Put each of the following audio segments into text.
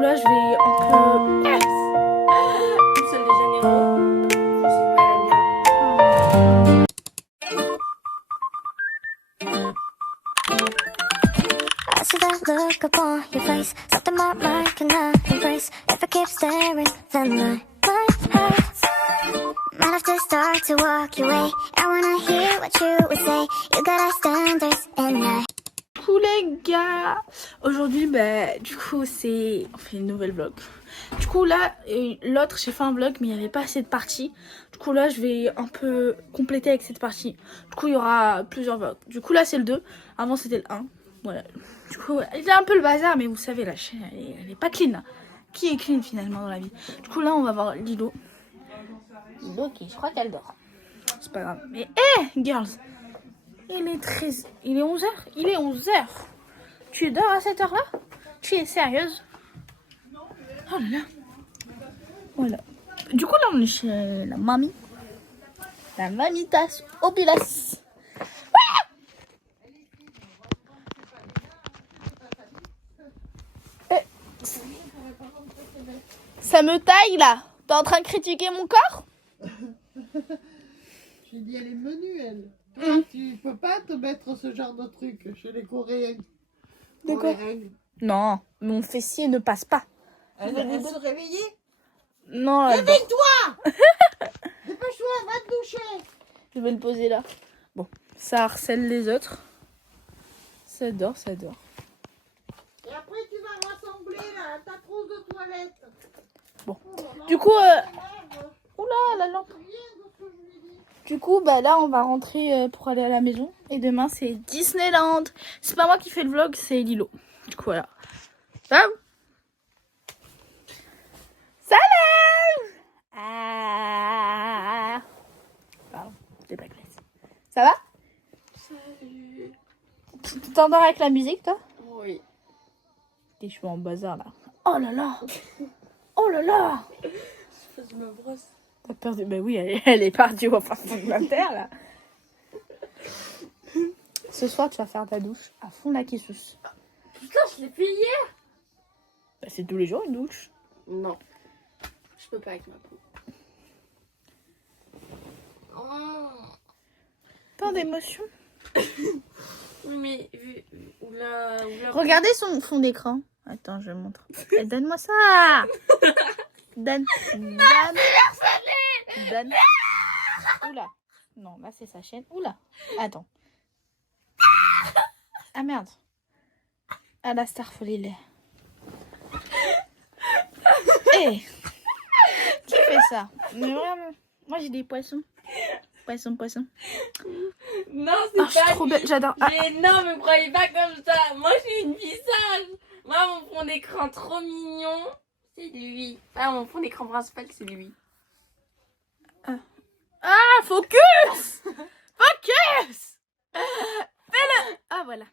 coup là je vais un peu... Une seule de Janeiro. Je sais pas la mienne. I see that look upon your face, something my mind cannot embrace. If I keep staring, then I might have to start to walk your way. I wanna hear what you would say. You got our standards and I. Coucou les gars, aujourd'hui du coup c'est on fait une nouvelle vlog. Du coup là l'autre j'ai fait un vlog mais il n'y avait pas assez de parties. Du coup là je vais un peu compléter avec cette partie. Du coup il y aura plusieurs vlogs. Du coup là c'est le 2, avant c'était le 1. Voilà. Du coup il y a un peu le bazar mais vous savez la chaîne elle est pas clean là. Qui est clean finalement dans la vie? Du coup là on va voir Lilo. Lilo qui je crois qu'elle dort. C'est pas grave. Mais girls, il est 13, il est 11h, il est 11h. Tu dors à cette heure-là? Tu es sérieuse? Oh là là. Voilà. Du coup là on est chez la mamie. La mamitas opilas. Ça me taille là. T'es en train de critiquer mon corps? J'ai dit elle est menue elle. Tu peux pas te mettre ce genre de truc chez les Coréens. De quoi? Non, mon fessier ne passe pas. Elle se réveiller? Non. Réveille-toi. Dépêche-toi, va te doucher. Je vais le poser là. Bon, ça harcèle les autres. Ça dort, ça dort. Et après tu vas rassembler ta trousse de toilette. Bon. Oh là là, Du coup, merde. oula, la lampe. Rien de ce que je lui ai dit. Du coup, là, on va rentrer pour aller à la maison. Et demain, c'est Disneyland. C'est pas moi qui fais le vlog, c'est Lilo. Du coup, voilà. Salut. Salut. Ah. Pardon, c'est pas classe. Ça va? Salut. Tu t'endors avec la musique, toi? Oui. Je suis en bazar, là. Oh là là. Oh là là. Je me brosse. T'as peur de... oui, elle est partie au fin fond de la terre, là. Ce soir, tu vas faire ta douche à fond la Kissous. Putain, je l'ai fait hier. C'est tous les jours une douche. Non. Je peux pas avec ma peau. Oh. Pas d'émotion. Oui, mais... Oula. Regardez son fond d'écran. Attends, je montre. Donne-moi ça. Donne. Donne. Oula. Non, là, c'est sa chaîne. Oula. Attends. Ah, merde. Ah, la star folie. Hé. Qui fait ça? Mais vraiment. Moi, j'ai des poissons. Poisson. Non, c'est Ah, je suis pas trop lui. belle. J'adore. Ah. Mais non, me croyez pas comme ça. Moi, je suis une visage. Moi, mon fond d'écran trop mignon, c'est lui. Ah, mon fond d'écran principal, c'est lui. Ah, focus. Focus. Fais-le. Ah, voilà.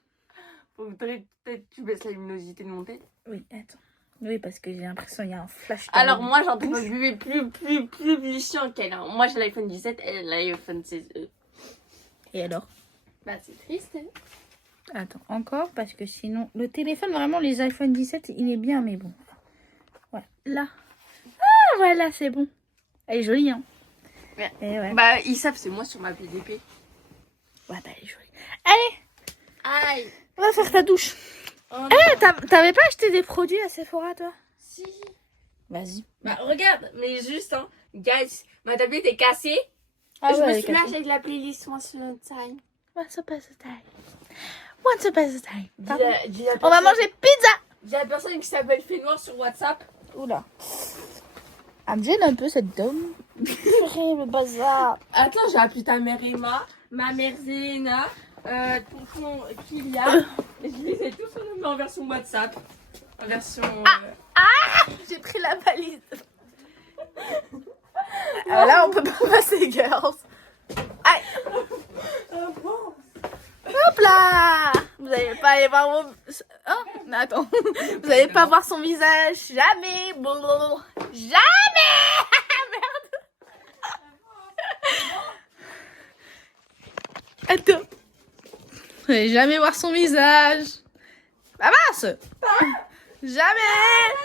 Faut peut-être tu baisses la luminosité de mon tête. Oui, attends. Oui, parce que j'ai l'impression qu'il y a un flash. Alors, moi, j'en peux plus chiant qu'elle. Hein. Moi, j'ai l'iPhone 17, elle a l'iPhone 16e. Et alors? Bah, c'est triste. Hein. Attends, encore, parce que sinon... Le téléphone, vraiment, les iPhone 17, il est bien, mais bon. Ouais, là. Ah, voilà, c'est bon. Elle est jolie, hein. Ouais. Et ouais. Bah, ils savent, c'est moi sur ma PDP. Ouais, elle est jolie. Allez, Aïe. on va faire ta douche. Oh, non. T'avais pas acheté des produits à Sephora, toi? Si. Vas-y. Bah, regarde, mais juste, hein. Guys, ma tablette est cassée. Ah je ouais, me elle est soulage cassée. avec la playlist Once Upon a Time. Once upon a time. Once upon a time. Pardon. On va manger pizza. J'ai la personne qui s'appelle Fait Noir sur WhatsApp. Oula. Elle me gêne un peu, cette dame. Purée, le bazar. Attends, j'ai appelé ta mère Emma, ma mère Zéna, tonton Kylian. Et je les ai tous renommés en version WhatsApp. En version... J'ai pris la valise. Là, on peut pas passer, girls. Aïe. Hop là. Vous allez pas aller voir mon... Oh, mais attends. Vous allez pas voir son visage. Jamais. Blablabla. Jamais. Merde. Attends. Vous allez jamais voir son visage. La masse. Jamais.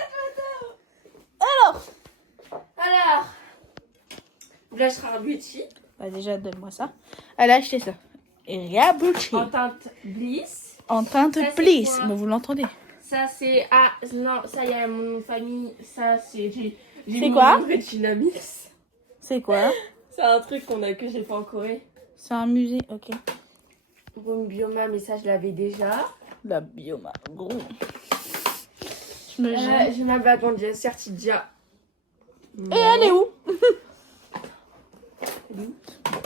Blush Rare Beauty. Bah déjà, donne-moi ça. Elle a acheté ça. Rare Beauty. En teinte Bliss. En teinte Ça, c'est Bliss. quoi? Bon, vous l'entendez. Ça, c'est... Ah, non, ça, il y a mon nom de famille. Ça, c'est... J'ai C'est mis quoi? mon nom de Regina Mix. C'est quoi? C'est un truc que j'ai fait en Corée. C'est un musée, ok. Bon, Bioma, mais ça, je l'avais déjà. La bioma, gros. Je me gêne. J'ai ma bague en Dia Certidia. Et elle est où?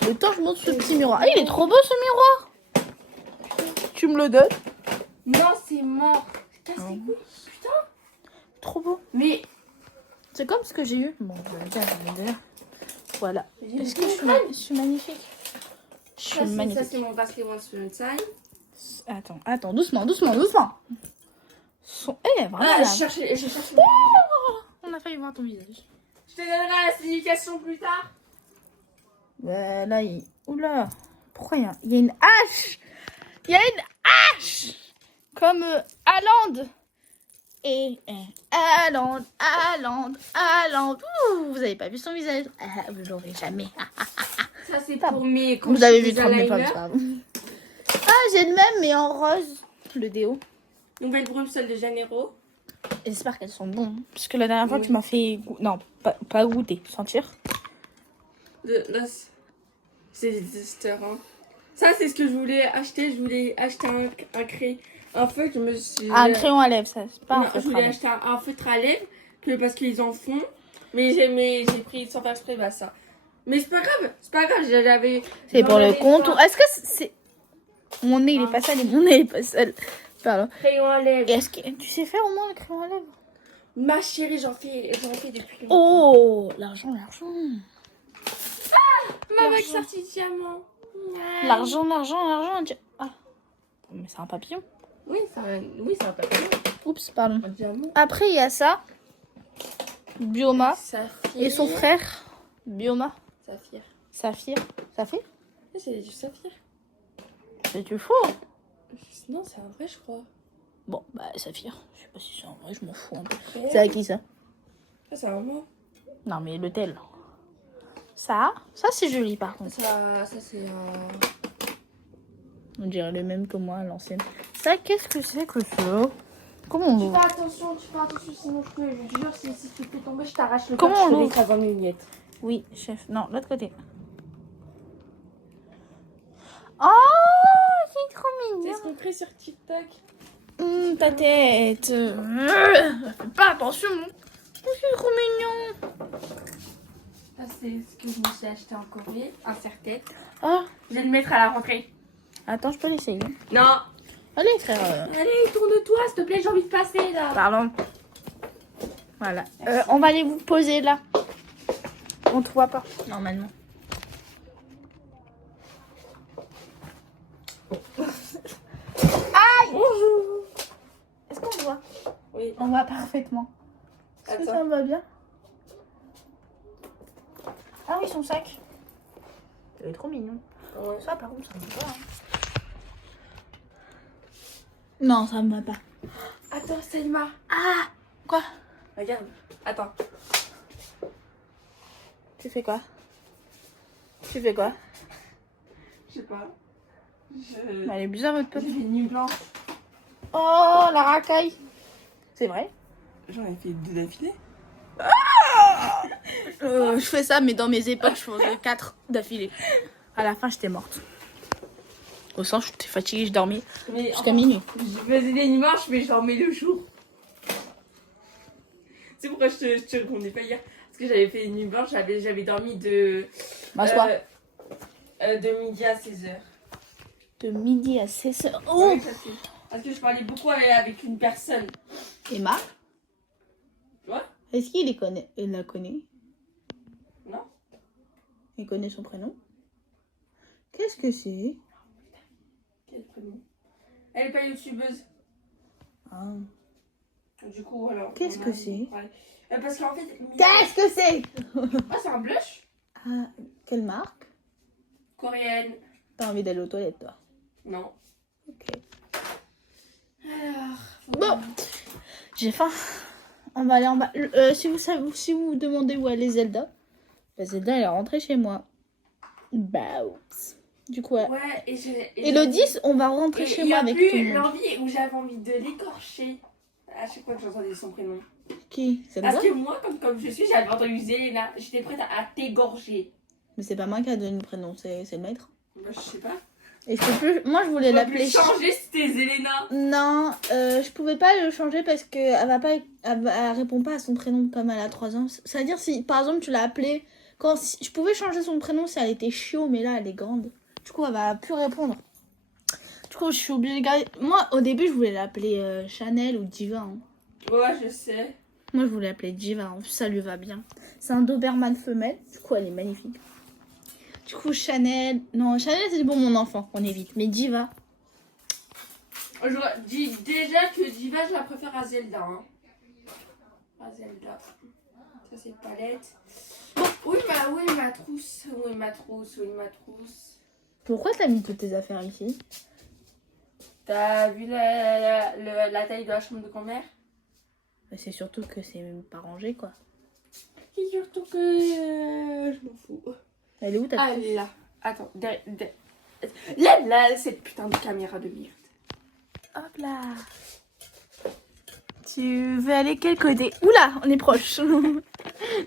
Le temps, je monte ce petit miroir. Ah, il est trop beau ce miroir. Tu me le donnes? Non, c'est mort. Casse Oh. les couilles. Putain. Trop beau. Mais... C'est comme ce que j'ai eu. Bon, je vais dire. Voilà. J'ai Est-ce une que je suis magnifique? Je suis Ça, magnifique. c'est mon bracelet Once Upon a Time. Attends, doucement. Vraiment. Ah, là. je cherchais. On a failli voir ton visage. Je te donnerai la signification plus tard. Là, oula. Pourquoi il y a une hache? Il y a une hache comme Haaland. Et Haaland. Ouh, vous avez pas vu son visage? Ah, vous l'aurez jamais. Ça, c'est Pas pour mes... Vous avez vu des 30 000 eyeliners. fois, pardon. Ah, j'ai le même, mais en rose. Le déo. Nouvelle brume, celle de Janeiro. J'espère qu'elles sont bonnes. Parce que la dernière fois, Oui. tu m'as fait... Non, pas goûter. Sentir. Là, c'est des testeurs, hein. Ça, c'est ce que je voulais acheter. Je voulais acheter un crayon. Un feutre, je me suis... Un crayon à lèvres, ça. C'est pas Non, un je feutre à voulais lèvres. acheter un feutre à lèvres parce qu'ils en font. Mais j'ai pris sans faire exprès, bah ça. Mais c'est pas grave, j'avais... C'est pour le j'en avais contour. pas. Est-ce que c'est... Mon nez, il est pas sale et mon nez, il est pas sale. Pardon. Crayon à lèvres. Et est-ce que tu sais faire au moins le crayon à lèvres? Ma chérie, j'en fais depuis longtemps. Oh, l'argent. Ma bague sortie diamant. L'argent. Ah, mais c'est un papillon. Oui, c'est un papillon. Oups, pardon. Un diamant. Après, il y a ça. Bioma. Saphir. Et son frère. Bioma. Saphir. Saphir. Saphir? Oui, c'est du saphir. C'est du faux. Non, c'est un vrai, je crois. Bon, bah, Saphir. Je sais pas si c'est en vrai, je m'en fous un peu. Ouais. C'est à qui ça? Ça, c'est un moi. Non, mais le tel. Ça c'est joli par contre. Ça c'est un... On dirait le même que moi à l'ancienne. Ça, qu'est-ce que c'est que ça? Comment on Tu l'ouvre? fais attention, sinon je te jure, si tu fais tomber, je t'arrache le Comment corps, on je te l'ouvre? l'écrase en miettes. Oui, chef. Non, l'autre côté. Oh, c'est trop C'est mignon. ce qu'on crée sur TikTok. Ta tête. Fais pas attention. Oh, c'est trop mignon. Ça, c'est ce que je me suis acheté en Corée, un serre-tête. Ah, Je vais le mettre à la rentrée. attends, je peux l'essayer. Non. Allez, frère. Allez, tourne-toi, s'il te plaît, j'ai envie de passer là. Pardon. Voilà. On va aller vous poser là. On te voit pas, normalement. Aïe! Bonjour. Est-ce qu'on voit? Oui. On voit parfaitement. Est-ce que Attends. ça va bien? Ah oui, son sac. Il est trop mignon. Ouais. Ça, par contre, ça me va pas. Hein. Non, ça me va pas. Attends, Selma. Ah! Quoi? Regarde. Attends. Tu fais quoi? Tu fais quoi? Je sais pas. Elle est bizarre, votre pote. J'ai fait une nuit blanche. Oh, la racaille. C'est vrai? J'en ai fait 2 d'affilée. Je fais ça, mais dans mes époques, je faisais 4 d'affilée. À la fin, j'étais morte. Au sens, j'étais fatiguée, je dormais Mais jusqu'à minuit. je faisais des nuits blanches, mais je dormais le jour. C'est pourquoi je te répondais pas hier. Parce que j'avais fait une nuit blanche, j'avais dormi de... M'asseoir. De midi à 16h. De midi à 16h. Oh! Ouais, ça, c'est- parce que je parlais beaucoup avec une personne. Emma? Ouais. Est-ce qu'il les connaît? Il la connaît? Non. Il connaît son prénom? Qu'est-ce que c'est? Quel prénom? Elle est pas youtubeuse. Ah. Du coup, voilà. Qu'est-ce que c'est? Ouais. Parce qu'en fait... Qu'est-ce que c'est? Ah, c'est un blush Ah, quelle marque? coréenne. T'as envie d'aller aux toilettes, toi? Non. Ok. Alors... Bon, j'ai faim. On va aller en bas. Si vous vous demandez où elle est Zelda, Bah, Zelda, elle est rentrée chez moi. Bah, oups. Du coup, ouais. Ouais, Et le 10, on va rentrer chez moi avec tout le plus monde. l'envie où j'avais envie de l'écorcher à chaque fois que j'entendais son prénom. Qui? Zelda? Parce que moi, comme je suis, j'avais entendu Zelena. J'étais prête à t'égorger. Mais c'est pas moi qui a donné le prénom, c'est le maître. Bah, je sais pas. Et c'est plus... Moi, je voulais Tu l'appeler... changer si c'était Zelena. Non, je pouvais pas le changer parce que elle répond pas à son prénom comme elle a 3 ans. C'est-à-dire si, par exemple, tu l'as appelée... Je pouvais changer son prénom si elle était chiot, mais là, elle est grande. Du coup, elle va plus répondre. Du coup, je suis obligée de garder... Moi, au début, je voulais l'appeler Chanel ou Diva. Hein. Ouais, je sais. Moi, je voulais l'appeler Diva. En plus, ça lui va bien. C'est un Doberman femelle. Du coup, elle est magnifique. Du coup, Chanel... Non, Chanel, c'est pour mon enfant. On évite. Mais Diva... Je dis déjà que Diva, je la préfère à Zelda. Hein. À Zelda. Ça, c'est palette. Oui, ma trousse. Oui, ma trousse. Pourquoi t'as mis toutes tes affaires ici? T'as vu la taille de la chambre de grand-mère? Bah, c'est surtout que c'est même pas rangé, quoi. C'est surtout que je m'en fous. Elle est où ta Ah, trousse? elle est là. Attends, là, cette putain de caméra de merde. Hop là. Tu veux aller quel côté? Oula, on est proche.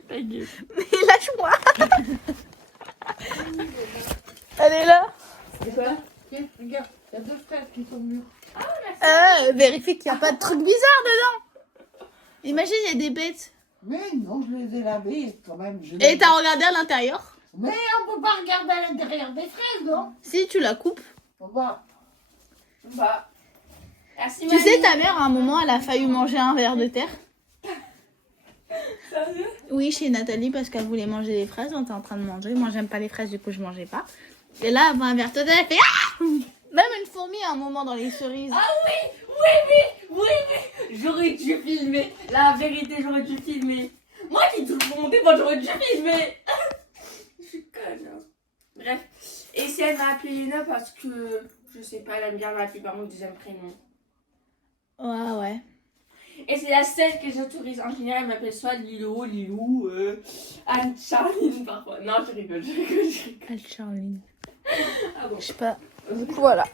Ta gueule. Mais lâche-moi. Elle est là. C'est quoi? Tiens, regarde, il y a 2 fraises qui sont mûres. Vérifie qu'il n'y a pas de trucs bizarres dedans. Imagine, il y a des bêtes. Mais non, je les ai lavées quand même. Et t'as regardé à l'intérieur? Mais on peut pas regarder à l'intérieur des fraises, non? Si, tu la coupes. On va. Bah. Merci, Tu sais, ta mère, à un moment, elle a failli manger un verre de terre. Sérieux? Oui, chez Nathalie, parce qu'elle voulait manger les fraises. On était en train de manger. Moi, j'aime pas les fraises, du coup, je mangeais pas. Et là, elle voit un verre de terre, elle fait ah! Même une fourmi, à un moment, dans les cerises. Ah oui. J'aurais dû filmer. La vérité, j'aurais dû filmer. Moi qui touche pour mon téléphone, j'aurais dû filmer. Je suis conne. Hein. Bref. Et si elle m'a appelée Léna parce que, je sais pas, elle aime bien m'appeler par mon deuxième prénom. Ouais. Et c'est la seule que j'autorise. En général, elle m'appelle soit Lilo, Lilou, Anne, Charline parfois. Non, je rigole. Elle Charline. Ah bon. Je sais pas. Du coup, voilà.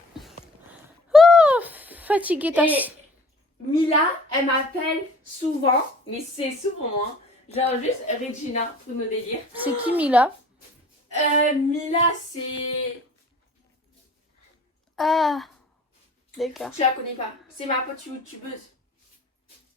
Oh, fatiguée ta... Et Mila, elle m'appelle souvent, mais c'est souvent, hein. Genre juste Regina pour nos délires. C'est qui Mila? Mila, c'est... Ah, d'accord. Tu la connais pas. C'est ma pote youtubeuse.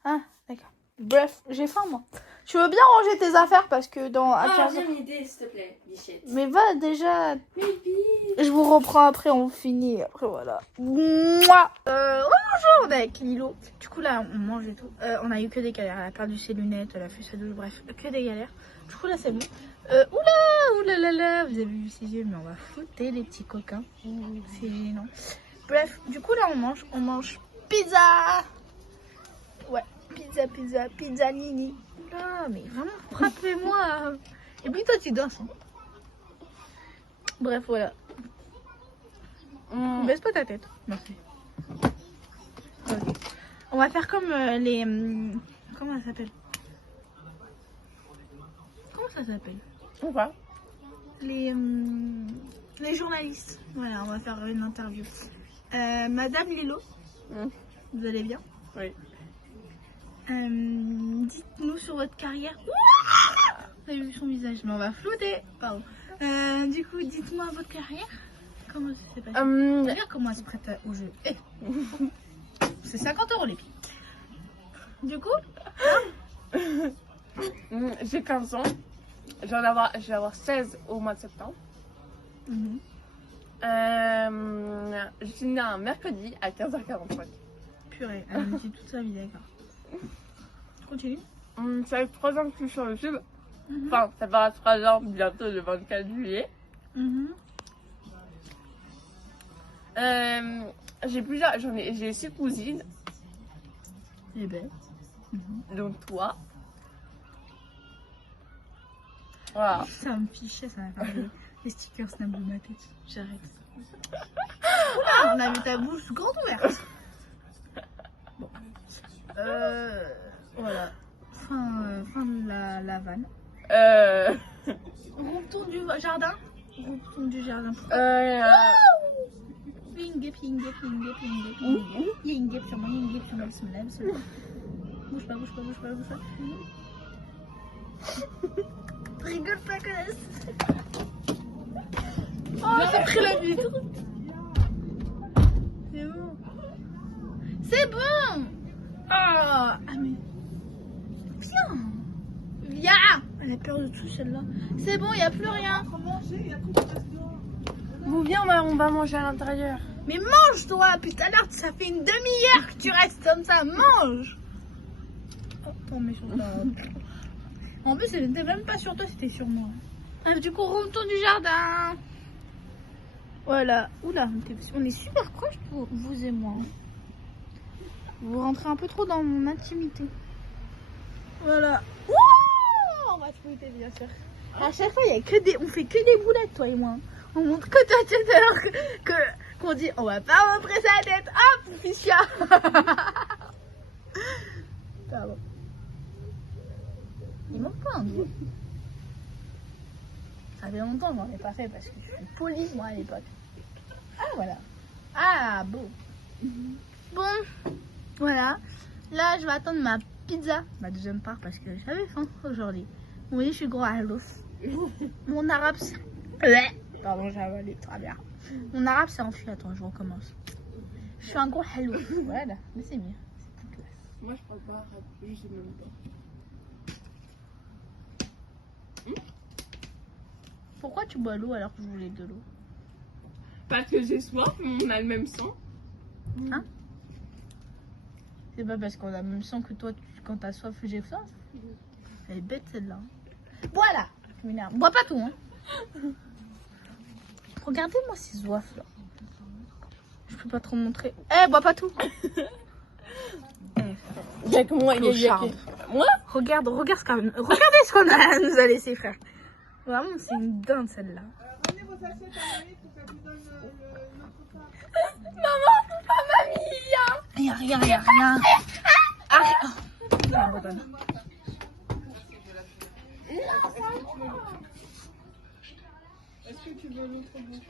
Ah, d'accord. Bref, j'ai faim, moi. Tu veux bien ranger tes affaires parce que dans... à Ah, 15 j'ai heures... une idée, s'il te plaît, bichette. Mais va déjà... Mais vite. Je vous reprends après, on finit. Après, voilà. Mouah. Bonjour avec Lilo. Du coup, là, on mange et tout. On a eu que des galères. Elle a perdu ses lunettes, elle a fait sa douche, bref, que des galères. Du coup, là, c'est bon. Oula, vous avez vu ses yeux, mais on va foutre les petits coquins. C'est gênant. Bref, du coup, là, on mange pizza. Ouais, pizza nini. Oula, mais vraiment, frappez-moi. Et puis toi, tu danses. Hein. Bref, voilà. Baisse pas ta tête. Merci. Ok. On va faire comme les... comment ça s'appelle? Comment ça s'appelle? Pourquoi? Les journalistes. Voilà, on va faire une interview. Madame Lilo, vous allez bien? Oui. Dites-nous sur votre carrière. Vous avez vu son visage, mais on va flouter. Pardon. Du coup, dites-moi votre carrière. Comment ça s'est passé? Regarde comment elle se prête au jeu. Eh. C'est 50 € les pieds. Du coup, J'ai 15 ans. Je vais avoir 16 au mois de septembre. Je suis née un mercredi à 15h45. purée, elle me dit toute sa vie, d'accord. Continue. Ça fait 3 ans que je suis sur YouTube. Enfin, ça fera 3 ans bientôt le 24 juillet. J'ai 6 cousines, Eh ben. donc toi. Voilà. Ça me fichait, ça m'a fait les stickers snap de ma tête. J'arrête. On a mis ta bouche grande ouverte. Bon. Voilà. Fin de la vanne. Room tour du jardin. Room tour du jardin. Ping, ping, ping, ping, ping. Ying, sur moi, ying, sur moi, bismillah. Bouge pas, bouge pas, bouge pas, bouge pas. Rigole pas, connasse. Oh, j'ai pris la vitre. C'est bon. C'est bon. Oh, ah mais. Viens. Viens. Elle a peur de tout celle-là. C'est bon, il n'y a plus rien. Bon, viens, on va manger à l'intérieur. Mais mange toi. Depuis tout à l'heure, ça fait une demi-heure que tu restes comme ça. Mange. Oh, ton méchant. En plus, elle n'était même pas sur toi, c'était sur moi. Ah, du coup, on retourne du jardin. Voilà. Oula, on est super proches, vous et moi. Vous rentrez un peu trop dans mon intimité. Voilà. Wouh, on va tweeter, bien sûr. À chaque fois, on fait que des boulettes, toi et moi. On montre que toi, tout à l'heure qu'on dit on va pas montrer sa tête. Hop, Fichia. Pardon. Il manque pas un doigt. Ça fait longtemps que j'en ai pas fait parce que je suis polie, moi, à l'époque. Ah, voilà. Ah, beau. Bon, voilà. Là, je vais attendre ma pizza, ma deuxième part, parce que j'avais faim aujourd'hui. Vous voyez, je suis gros à l'os. Mon arabe, ouais. Pardon, j'ai avalé, très bien. Mon arabe s'est enfui. Attends, je recommence. Je suis un gros halou. Voilà, mais c'est mieux. C'est plus classe. Moi, je parle pas arabe, je sais même pas. Pourquoi tu bois l'eau alors que je voulais de l'eau? Parce que j'ai soif, on a le même sang. Hein? C'est pas parce qu'on a le même sang que toi, quand t'as soif, j'ai soif. Elle est bête celle-là. Voilà. Je m'énerve. Bois pas tout, hein. Regardez-moi ces soifs là. Je peux pas trop montrer. Eh, bois pas tout. Il y a que moi, moi. Regardez ce qu'on nous a laissé, frère. Vraiment, c'est une dinde celle-là. Rien.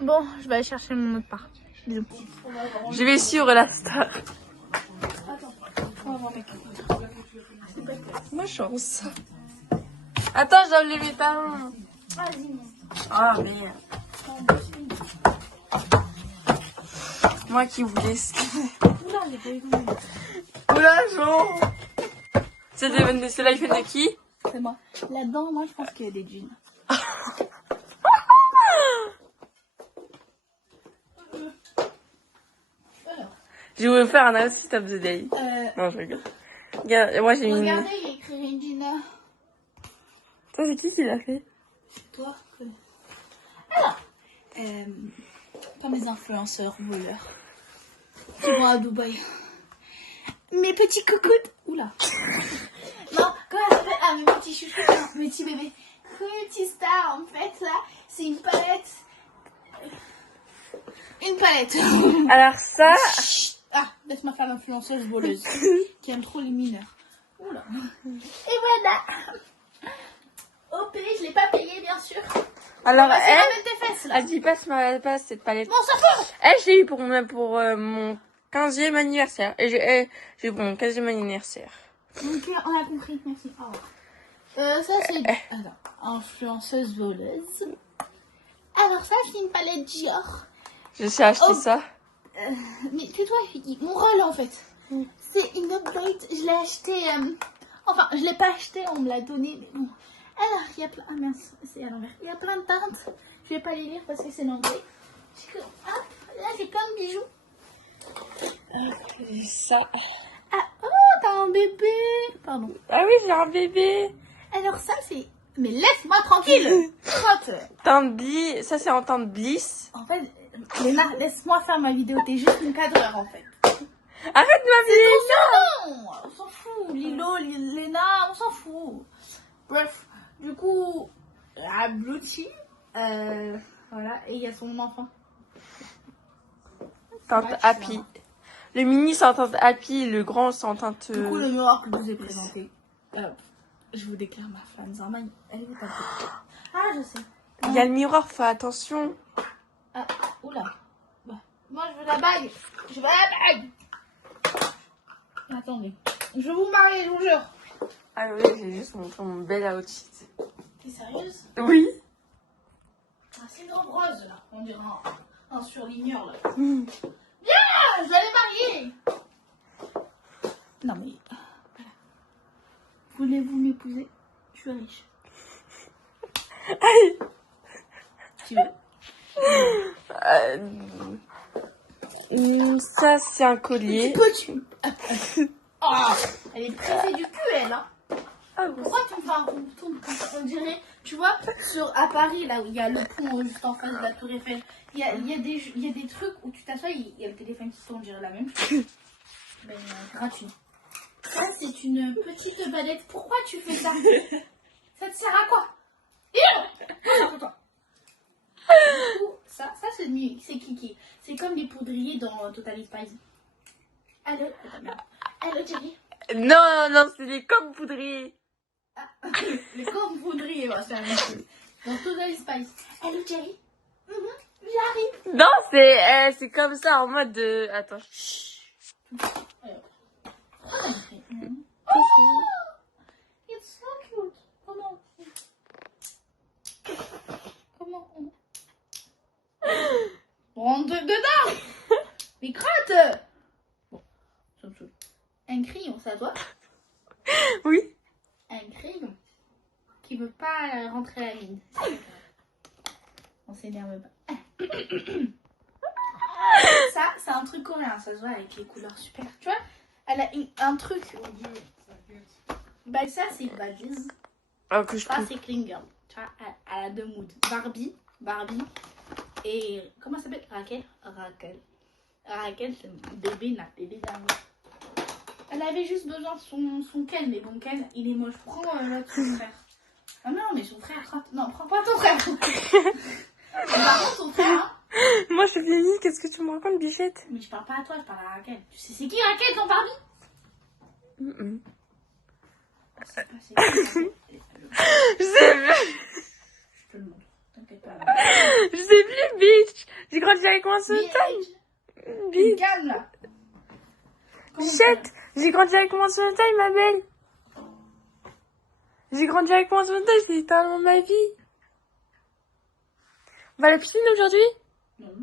Bon, je vais aller chercher mon autre part. Bisous. Je vais suivre la star. Ma chance. Attends, je dois lever mes talons. Ah merde. Moi qui voulais Oula, Jean. C'est l'iPhone de qui? C'est moi. Là-dedans, moi, je pense qu'il y a des jeans. Je voulais faire un assist of the day. Non, je rigole. Regarde, moi j'ai mis une... Regardez, il y a écrit Regina. Toi, c'est qui l'a fait? Toi. Alors, comme les influenceurs voleurs qui vont à Dubaï. Mes petits coucoutes. Oula. Non, comment elle s'appelle? Ah, mes petits chouchous, non, mes petits bébés. Petit Star, en fait, là, c'est une palette. Une palette. Alors ça... Ah, laisse-moi faire l'influenceuse voleuse qui aime trop les mineurs. Oula. Et voilà. OP, je l'ai pas payé, bien sûr. Alors, c'est la même tes fesses, là. elle dit passe cette palette. Bon, ça peut. Elle, je l'ai eu pour mon 15e anniversaire. Et j'ai eu pour mon 15e anniversaire. Donc, on a compris, merci. Au revoir. Ça, c'est... Attends, influenceuse voleuse. Alors, ça, c'est une palette Dior. Je sais acheter ça. Mais tais-toi, mon rôle, en fait. C'est une upgrade. Je l'ai acheté... Enfin, je l'ai pas acheté, on me l'a donné, mais bon. Alors, il y a plein... Ah mince, c'est à l'envers. Il y a plein de teintes. Je vais pas les lire parce que c'est l'anglais. Hop, là, j'ai plein de bijoux. Ça. Ah, oh, t'as un bébé. Pardon. Ah oui, j'ai un bébé. Alors ça, c'est... Mais laisse-moi tranquille. Crotte. Ça, c'est en teinte bliss. En fait, Léna, laisse-moi faire ma vidéo. T'es juste une cadreur, en fait. Arrête de m'appeler. Non, on s'en fout. Lilo, Léna, on s'en fout. Bref, du coup, la Bluetooth, voilà, et il y a son enfant. Teinte Happy. Le mini, c'est en teinte Happy. Le grand, c'est en teinte... Du coup, le miroir que je vous ai présenté. Je vous déclare ma fan. Zarma, elle est où ta copine? Ah, je sais. Il y a le miroir, fais attention. Ah, oula. Bah, moi, je veux la bague. Je veux la bague. Attendez. Je vais vous marier, je vous jure. Ah oui, j'ai juste montré mon bel outfit. T'es sérieuse? Oui. Ah, c'est une robe rose, là. On dirait un surligneur, là. Bien, je vais les marier. Non, mais... Voilà. Voulez-vous m'épouser? Je suis riche. Aïe. Tu veux? Ça, c'est un collier. Petit peu, Oh, elle est pressée du cul, elle, hein. Ah oui. Pourquoi tu me fais un rond-tour comme ça? On dirait, tu vois, à Paris, là où il y a le pont juste en face de la Tour Eiffel, il y a des trucs où tu t'assois, il y a le téléphone qui tourne, on dirait la même chose. Mais gratuit. Ça, c'est une petite balette. Pourquoi tu fais ça? Ça te sert à quoi? Toi. Du coup, ça c'est Kiki. C'est comme les poudriers dans Totally Spies. Allô, Jerry. Non, c'est des comme poudriers. Les comme poudriers, ouais, c'est la même chose. Dans Totally Spies. Allô, Jerry. J'arrive. Non, c'est comme ça, en mode de... Attends. It's so cute. Comment on rentre dedans. Mais crotte. Bon, ça me saoule. Un crayon, ça toi? Oui. Un crayon qui veut pas rentrer à la mine. On s'énerve pas. Ça, c'est un truc coréen, ça se voit avec les couleurs super. Tu vois, elle a un truc. Bah, ça, c'est Badis. Ah, que je Ça, trouve. c'est Clean Girl. Tu vois, elle a deux moods. Barbie. Et comment ça s'appelle? Raquel, c'est bébé d'amour. Elle avait juste besoin de son Ken, mais bon, Ken, il est moche. Prends l'autre, son frère. Ah non, mais son frère, non, prends pas ton frère. Par contre, ton frère, hein. Moi, je suis vieillie, qu'est-ce que tu me racontes, bichette? Mais je parle pas à toi, je parle à Raquel. Tu sais, c'est qui Raquel dans Barbie? C'est pas, c'est qui Raquel? Je sais plus. Je te le montre, t'inquiète pas. Je sais plus, bitch. J'ai grandi avec moi ce time. Bitch. Calme là. Bichette, j'ai grandi avec moi ce time, ma belle. J'ai grandi avec moi ce time, c'est littéralement ma vie. On va à la piscine aujourd'hui? Non.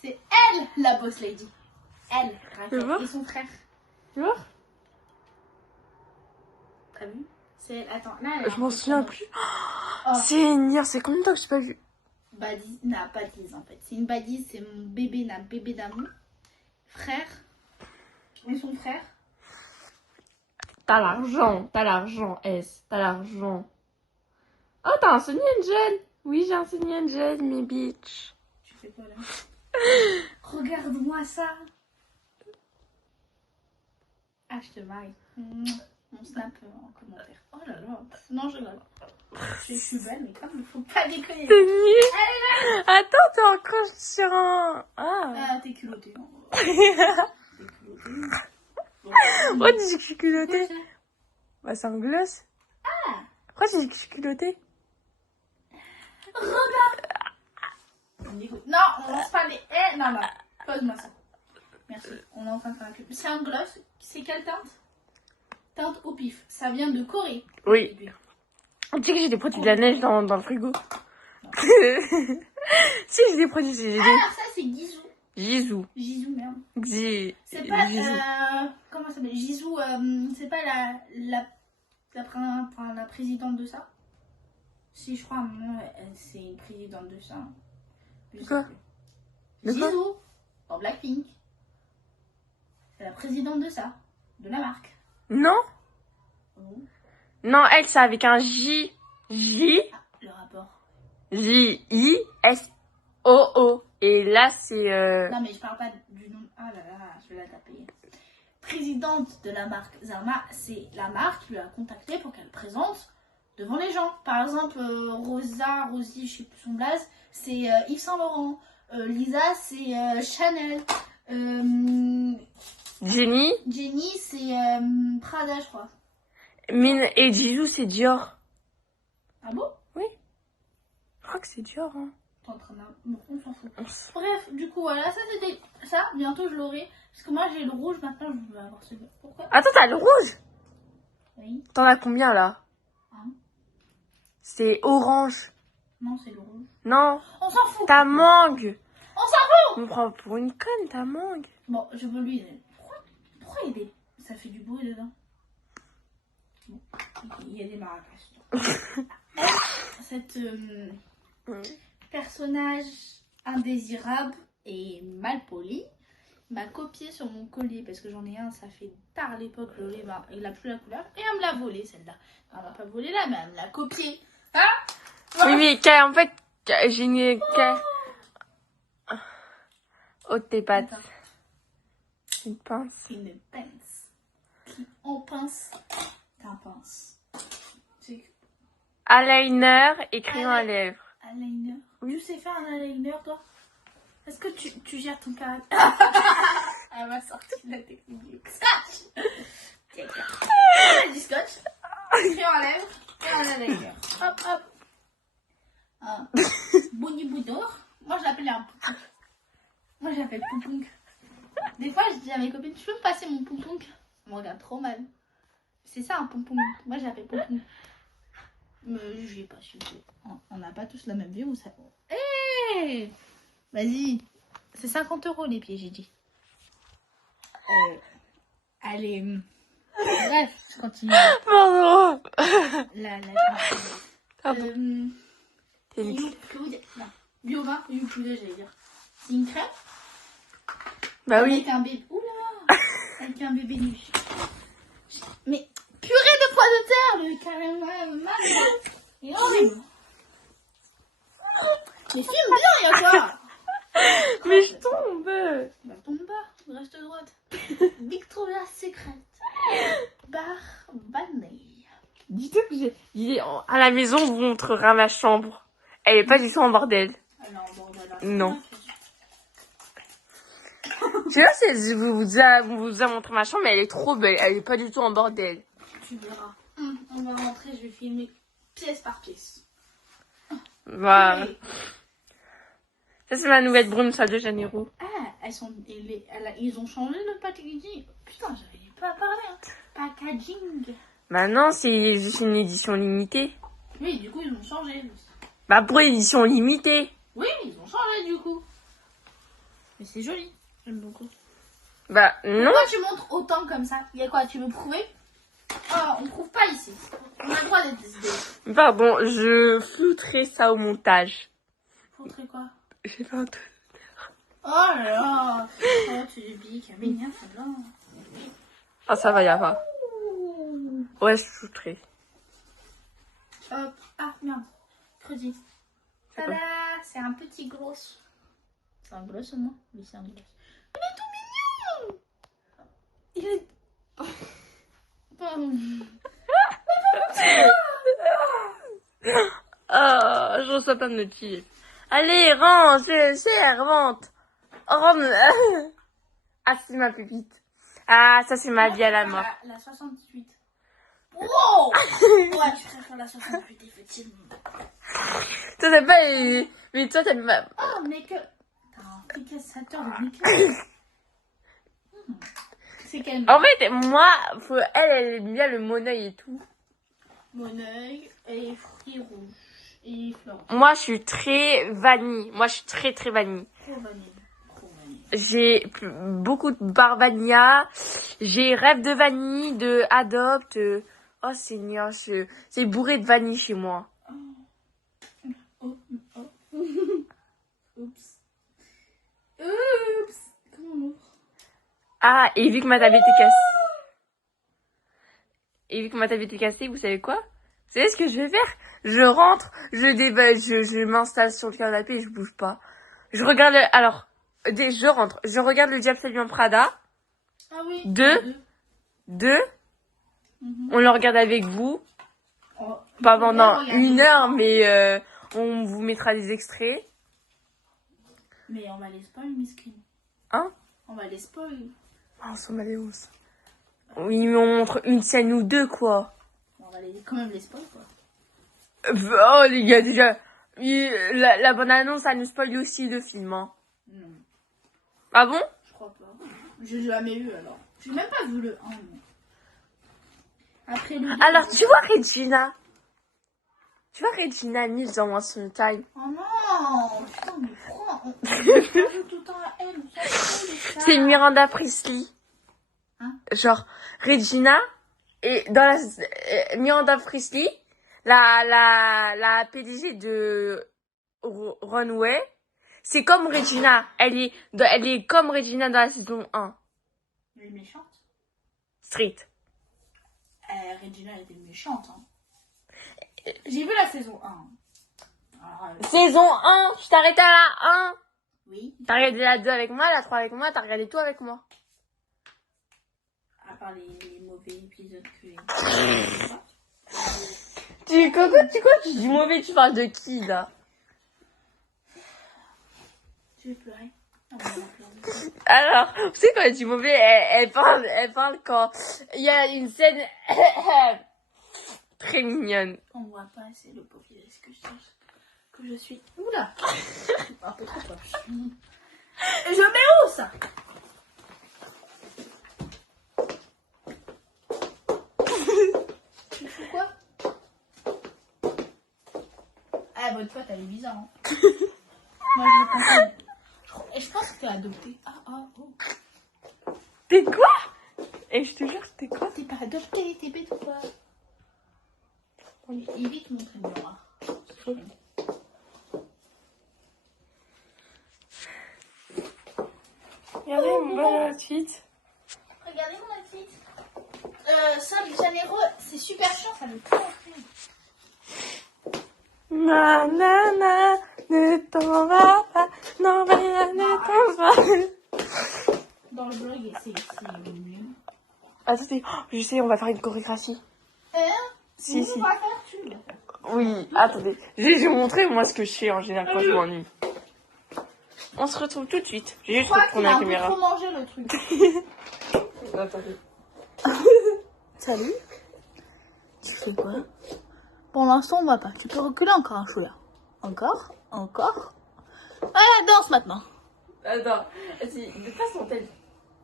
C'est elle la boss lady. Elle, Tu vois? Raquel, et son frère. Tu vois? T'as vu? C'est elle. Attends, là, elle a Je un m'en truc souviens en plus. Oh. Seigneur, c'est combien de temps que je pas vu? Badise, n'a pas Badise en fait. C'est une Badise, c'est mon bébé d'amour. Frère. Et son frère. T'as l'argent, S, t'as l'argent. Oh, t'as un Sony Angel. Oui, j'ai un Sony Angel, mais bitch. Tu fais quoi là? Regarde-moi ça. Ah, je te marie. Mon snap en commentaire. Oh là là. Non, je rigole. Je suis belle, mais comme il faut pas déconner. C'est nul. Attends, t'es encore sur un... Ah. Ah, t'es culottée. Non. T'es culottée. Bon. Pourquoi tu dis que je suis culottée? Pourquoi ça? Bah, c'est un gloss. Ah. Pourquoi tu dis que je suis culottée? Non, on lance pas les... Eh, non, pose-moi ça. Merci. On est en train de faire un clip. C'est un gloss. C'est quelle teinte? Teinte au pif. Ça vient de Corée. Oui. Tu sais que j'ai des produits de la neige dans le frigo. Si, j'ai des produits. Alors ça, c'est Gizou. Jisoo. Gizou, merde. C'est C'est pas... Jisoo. comment ça s'appelle? Gizou, c'est pas la présidente de ça? Si, je crois, à un moment, c'est une présidente de ça. Je sais Quoi? plus. De quoi? Jisoo, dans Blackpink. C'est la présidente de ça. De la marque. Non? Oh. Non, elle, c'est avec un J. J. Ah, le rapport. J-I-S-O-O. Et là, c'est... Non, mais je parle pas du nom. Ah là là, je vais la taper. Présidente de la marque Zarma, c'est la marque qui lui a contacté pour qu'elle présente devant les gens. Par exemple, Rosie, je sais plus son blaze, c'est Yves Saint Laurent. Lisa, c'est Chanel. Jenny. Jenny, c'est Prada, je crois. Mine et Jisoo, c'est Dior. Ah bon? Je crois que c'est Dior, hein. T'es en train de... Bon, on s'en fout. Bref, du coup, voilà, ça c'était ça. Bientôt je l'aurai. Parce que moi j'ai le rouge, maintenant je veux avoir celui-là. Pourquoi? Attends, t'as le rouge? Oui. T'en as combien, là? Hein? C'est orange. Non, c'est le rouge. Non, On s'en fout. t'as mangue. On s'en fout. On me prend pour une conne, t'as mangue. Bon, je veux lui. Pourquoi il y a des... Ça fait du bruit dedans. Bon, il y a des maracas. Cette personnage indésirable et mal poli m'a copié sur mon collier parce que j'en ai un, ça fait tard l'époque, le collier, ben, il a plus la couleur et elle me l'a volé celle-là. Elle m'a pas volé là, mais elle me l'a copié. Hein? Oui, mais en fait, j'ai une... Oh, tes pattes. Attends. Une pince. Une pince. Qui en pince t'en pince. C'est Eyeliner et crayon à lèvres. eyeliner. Oui. Tu sais faire un eyeliner toi? Est-ce que tu gères ton caractère? Elle m'a sorti la technique du scotch. Tiens, du scotch. Crayon à lèvres et un eyeliner. Hop hop. Un Bonnie Boudor. Moi je l'appelle un poupouk. Moi je l'appelle poupouk. Des fois je dis à mes copines, tu peux me passer mon poupouk? On me regarde trop mal. C'est ça un poupouk. Moi je l'appelle poupouk. Me jugez pas s'il vous plaît. On n'a pas tous la même vie, vous savez. Hey, vas-y. C'est 50 € les pieds, j'ai dit. Allez. Bref, je continue. Pardon. La Pardon. T'es une- Youclude. Non. Biova, Youclude, j'allais dire. C'est une crème Bah oui. avec un bébé. Oula. Avec un bébé nu. Mais purée de pois de terre, le carrément mal. Il est horrible. Mais filme bien, il y a quoi? Mais je tombe. Bah tombe bas, reste droite. Victoria Secret. Bar vanille. Dis-toi que à la maison, on vous montrera ma chambre. Elle est pas du tout en bordel. Alors, bon, voilà. Non. Tu vois, vous a montré ma chambre, mais elle est trop belle. Elle est pas du tout en bordel. Tu verras. On va rentrer, je vais filmer pièce par pièce. Voilà. Oui. Ça, c'est ma nouvelle brume salle de Janeiro. Ah, ils ont changé le packaging. Putain, j'arrive pas à parler. Hein. Packaging. Maintenant, c'est juste une édition limitée. Oui, du coup, ils ont changé. Bah, pour l'édition limitée. Oui, ils ont changé du coup. Mais c'est joli. J'aime beaucoup. Bah, non. Pourquoi tu montres autant comme ça? Il y a quoi? Tu veux prouver? Oh, on prouve pas ici. On a le droit d'être décidé. Pardon, je flouterai ça au montage. Montrer quoi? J'ai pas entendu. Oh là là. Oh, tu dis Camille, ça va. Ah, ça va, y a pas. Ouais, je flouterai. Hop. Ah, merde. Creusy. C'est quoi? Tada! C'est un petit gros. C'est un gloss au moins? Oui, c'est un gloss. Il est tout mignon! Il est... Pardon. Ah, je reçois pas de notif. Allez, range, servante. Rendre. Ah, c'est ma pépite. Ah, ça, c'est ma vie à la mort. La 68. Wow! Ouais, je préfère la 68, effectivement. Toi, t'as pas... Mais toi, t'aimes pas... Oh, make-up. T'as un fricassateur de make-up. C'est quel? En fait, moi, elle aime bien le monoeil et tout. Mon œil et fruits rouges. Et fleurs. Moi, je suis très vanille. Moi, je suis très, très vanille. Trop vanille. Trop vanille. J'ai beaucoup de Barbania. J'ai rêve de vanille, de Adopt. Oh, Seigneur, c'est bourré de vanille chez moi. Oh, oh. Oups. Oups. Comment on ouvre? Ah, et vu que ma tablette est cassée... Et vu que ma tablette est cassée, vous savez quoi? Vous savez ce que je vais faire? Je rentre, je m'installe sur le canapé et je bouge pas. Je regarde... Alors, je rentre. Je regarde le Diable s'habille en Prada. Ah oui. Deux. Mhm. On le regarde avec vous. Oh, Pas il faut pendant bien regarder. 1 heure, mais on vous mettra des extraits. Mais on va les spoil, miskin. Hein? On va les spoil. Oh, on s'en bat les os. Oui, mais on montre une scène ou deux, quoi. va quand même les spoil, quoi. Oh, les gars, déjà. La bande-annonce, ça nous spoil aussi le film. Hein. Non, Ah bon? je crois pas. J'ai jamais eu alors. J'ai même pas vu le 1. Non. Après le 2, Alors, tu vois Regina? Tu vois Regina Mills dans Once Upon a Time? Oh non! Putain, mais pourquoi on joue tout le temps à elle? On s'en fout de ça. C'est Miranda Priestly. Hein? Genre, Regina, et dans la Miranda Priestly, la PDG de Runway, c'est comme Regina. Elle est comme Regina dans la saison 1. Elle est méchante. Street. Regina, elle était méchante. Hein. J'ai vu la saison 1. Alors, Saison 1, je t'arrête à la 1. oui, T'as regardé la 2 avec moi, la 3 avec moi, t'as regardé tout avec moi. à part les mauvais épisodes que... Tu dis mauvais, tu parles de qui, là? Tu veux pleurer? Ah, on va pleurer. Alors, tu sais, quand elle dit mauvais, elle parle quand il y a une scène très mignonne. On voit pas assez le pauvre virus que je suis. Oula! Un peu trop proche. Je mets où ça? Tu fais quoi? Ah, votre pote, elle est bizarre. Hein. Moi, je comprends. Je pense que t'es adoptée. Oh. T'es quoi? Et je te jure, t'es quoi? T'es pas adoptée, t'es bête ou quoi? Évite de montrer le miroir. Regardez mon outfit. Regardez mon outfit. Ça, de Janeiro, c'est super chiant, ça me prend Na na na, ne t'en va pas, non rien ne t'en va. dans le blog, c'est mieux. Attendez, oh, je sais, on va faire une chorégraphie. Si. On va faire, tu le fais. Oui, attendez. Je vais vous montrer moi ce que je fais en général quand je m'ennuie. On se retrouve tout de suite. J'ai Je juste crois reprendre qu'il a la un peu caméra. trop mangé le truc. Attendez. Salut. Tu fais quoi? Pour l'instant, on va pas. Tu peux reculer encore un chou là. Encore. Ouais, danse maintenant. Attends, vas-y, passe ton tel.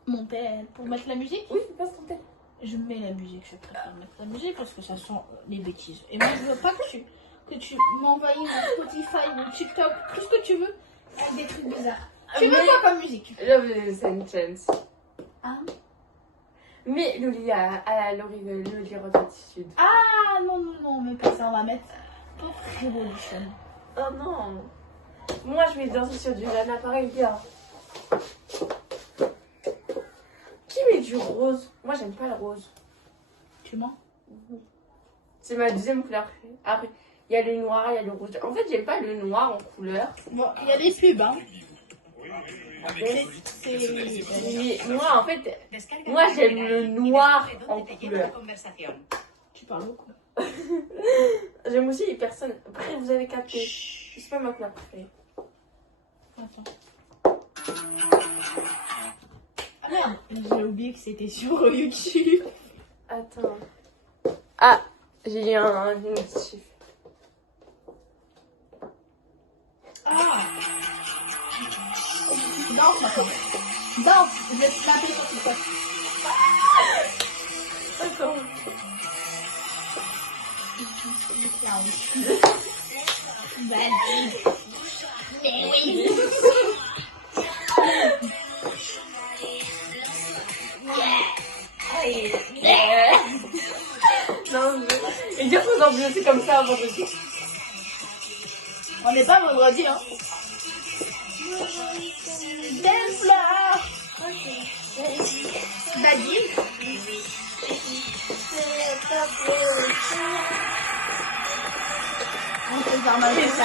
Mon tel. Pour mettre la musique? Oui, passe ton tel. Je mets la musique. Je préfère mettre la musique parce que ça sent les bêtises. Et moi, je veux pas que tu m'envoies mon Spotify, mon TikTok, tout ce que tu veux, avec des trucs bizarres. Tu veux quoi comme musique? Love Sentence. Ah. Mais Loli à Loli Attitude. Ah non, mais pas ça, on va mettre Revolution. Oh non. Moi, je vais danser sur du Lana Paribia. Qui met du rose? Moi, j'aime pas le rose. Tu mens? C'est ma deuxième couleur. Après, il y a le noir, il y a le rouge. En fait, j'aime pas le noir en couleur. Bon, il y a des pubs, hein. Après, C'est... mais moi, en fait, moi, j'aime le noir en couleur. Tu parles beaucoup. J'aime aussi les personnes. Après, vous avez capté. C'est pas ma couleur préférée. Attends. Ah merde, j'ai oublié que c'était sur YouTube. Attends. Ah, j'ai eu une notification. Ah. Danse maintenant. Danse, je vais te taper sur TikTok. Attends. Vas-y. Mais oui. Non, mais... Et dire faut s'ambiancer comme ça avant de dire. On n'est pas vendredi, hein. Dance floor. Daddy. On peut faire mal de ça.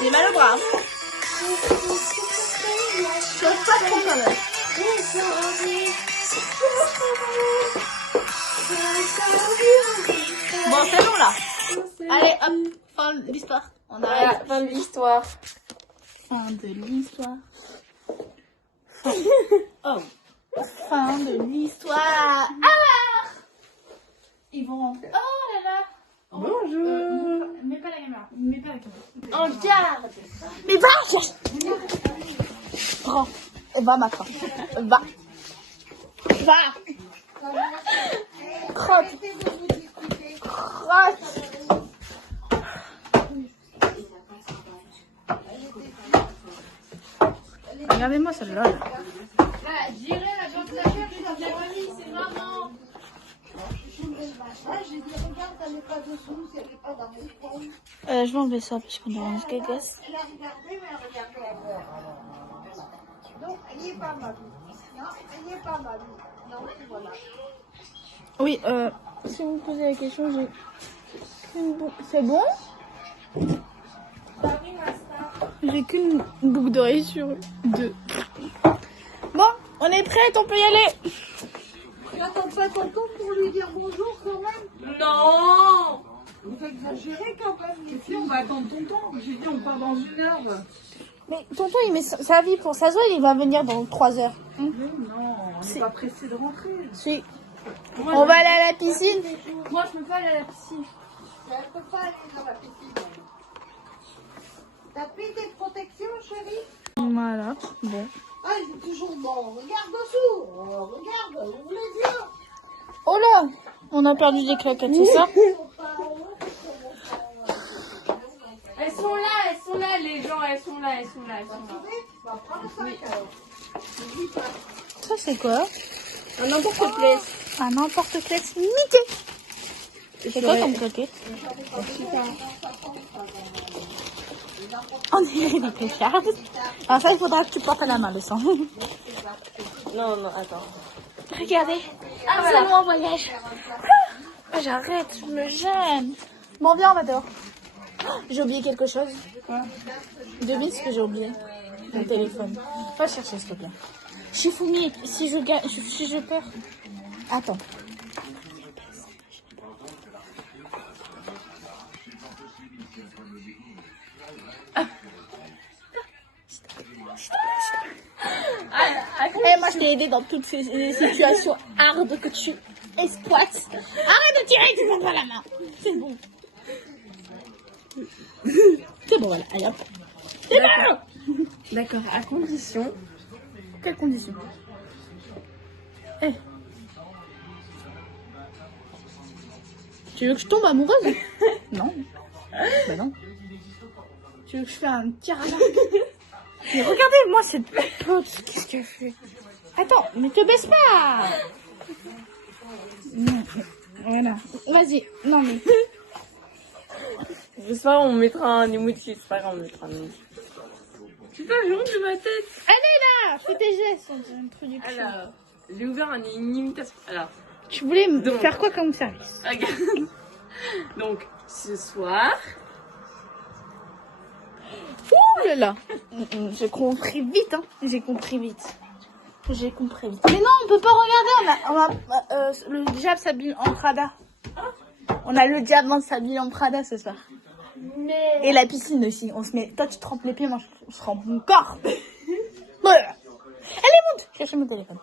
J'ai mal au bras. Je peux pas trop quand même. Bon, c'est bon là. Allez, hop, fin de l'histoire. On Voilà, arrête. fin de l'histoire. Fin de l'histoire. Oh. Fin de l'histoire. Alors, ils vont rentrer. Oh là là. Bonjour. Mets pas la caméra. Mets pas la caméra. En garde. Mais va. Prends. Va maintenant. Va. Va. Crotte. Crotte. Regardez-moi celle-là. Là. J'irai la porte la chercher dans la valise, c'est maman. Ah, j'ai dit, regarde, elle n'est pas dessous, si elle n'est pas dans mon fond. Je vais enlever ça parce qu'on a un gagas. Elle a regardé, mais elle regardait ailleurs. Donc, elle n'y est pas, ma vie. Non, elle n'y est pas, ma vie. Non, voilà. Oui, si vous me posez la question, j'ai qu'une boucle. C'est bon? J'ai qu'une boucle d'oreille sur 2. Bon, on est prête, on peut y aller. J'attends pas ton tour pour lui dire bonjour quand même. Non. Vous exagérez quand même. Et si on va attendre tonton, j'ai dit on part dans 1 heure. Mais tonton, il met sa vie pour s'asseoir, il va venir dans 3 heures. Non, on n'est pas pressé de rentrer. Si. On va aller à la piscine. Moi, je peux pas aller à la piscine. Elle ne peut pas aller dans la piscine. T'as pris tes protections, chérie? Voilà, bon. Ah, il est toujours bon. Regarde dessous. Regarde, ouvre les yeux. Oh là, on a perdu des claquettes, c'est ça? Elles sont là, les gens, elles sont là. Va prendre ça, alors. Ça c'est quoi? Un emporte-pièce. Un emporte-pièce Mickey. C'est quoi comme claquette? On dirait des clochards. Alors ça, il faudra que tu portes à la main le sang. Non, attends. Regardez, harcèlement en voyage. Ah, j'arrête, je me gêne. Bon, viens, on va dehors. J'ai oublié quelque chose. Devine ce que j'ai oublié. Mon téléphone. Va chercher, s'il te plaît. Shifumi, si je perds. Attends. Moi je t'ai aidé dans toutes ces situations hardes que tu exploites. Arrête de tirer, tu prends pas la main. C'est bon. C'est bon, voilà. Allez hop. C'est bon. D'accord, à condition. Quelles conditions? Eh. Tu veux que je tombe amoureuse? Non. Bah non. Tu veux que je fasse un tir à l'arc? Mais regardez, moi c'est pote. Qu'est-ce que je fais? Attends, mais te baisse pas. Non, voilà. Vas-y. Non mais. C'est pas, on mettra un emoji, c'est pas grave, on mettra un emoji. Putain, j'ai honte de ma tête. Allez là, fais tes gestes. Introduction. Alors, j'ai ouvert une imitation. Alors, Tu voulais me Donc. faire quoi comme service? regarde. Donc, ce soir. Ouh là là. J'ai compris vite, hein. J'ai compris vite. Mais non, on peut pas regarder. Le diable s'habille en Prada. On a le diable s'habille en Prada ce soir. Mais. Et la piscine aussi. On se met. Toi, tu trempes les pieds, moi, je trempe mon corps. Voilà. Allez, monte. Cherchez mon téléphone.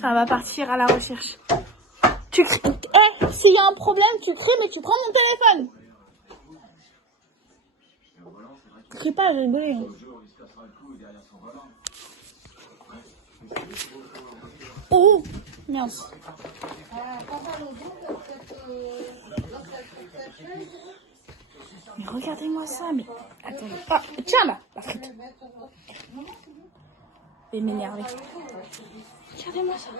Ça va partir à la recherche. Tu cries. Eh, s'il y a un problème, tu cries, mais tu prends mon téléphone. Crie pas, j'ai rigolé. Oh, merde. Mais regardez-moi ça, mais attendez. Ah, tiens là, la frite. Je vais m'énerver. Regardez-moi ça.